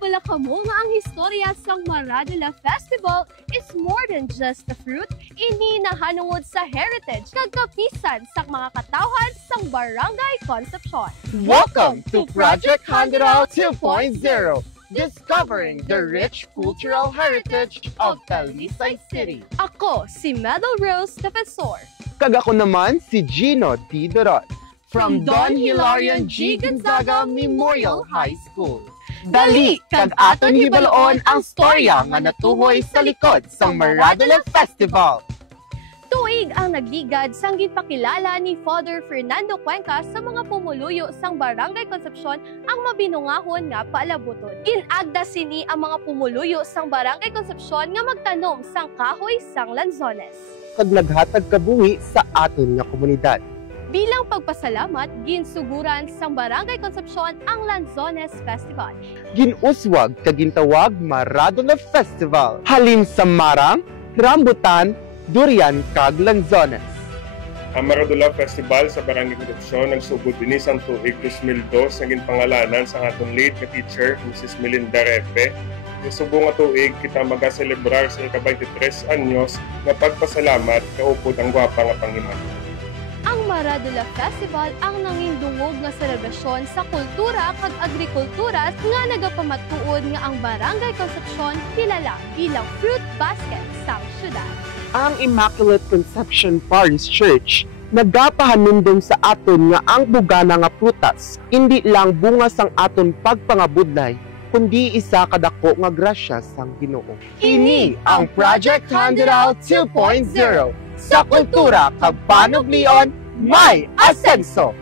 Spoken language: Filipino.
bala kamo nga ang historya sang Maradula Festival is more than just a fruit, ini nahanungod sa heritage kag kapisan sa mga katawhan sang Barangay Concepcion. Welcome to Project Handeraw 2.0, discovering the rich cultural heritage of Talisay City. Ako si Medal Rose Defensor. Kag ako naman si Gino D. Dorot from Don Hilarion G. Gonzaga Memorial High School. Dali kag aton hibaloon ang storya nga natuhoy sa likod sang Maradula Festival. Tuig ang nagligad sang ginpakilala ni Father Fernando Cuenca sa mga pumuluyo sang Barangay Concepcion ang mabinungahon nga paalabuton. Ginagda sini ang mga pumuluyo sang Barangay Concepcion nga magtanom sang kahoy sang lanzones. Kag naghatag kabuhi sa aton nga komunidad. Bilang pagpasalamat, ginsuguran sang Barangay Concepcion ang Lanzones Festival. Ginuswag kag gintawag Maradula Festival. Halin sa marang, rambutan, durian kag lanzones. Ang Maradula Festival sa Barangay Concepcion nagsugod din sa tuig 2002 sa ginpangalanan sa aton late na teacher, Mrs. Melinda Repe. Sa subong nga tuig, kita magaselebrar sa ika-23 anyos na pagpasalamat kaupod ang gwapa nga Panginoon. Ang Maradula Festival ang nangindungog nga selebrasyon sa kultura kag agrikultura nga nagapamatuod nga ang Barangay Concepcion kilala bilang fruit basket sang syudad. Ang Immaculate Conception Parish Church nagapahanundong sa aton nga ang bugana nga prutas hindi lang bunga sang aton pagpangabudlay kundi isa kadako nga grasya sang Ginoo. Ini ang Project Handeraw 2.0 sa kultura kag panuglion may asenso.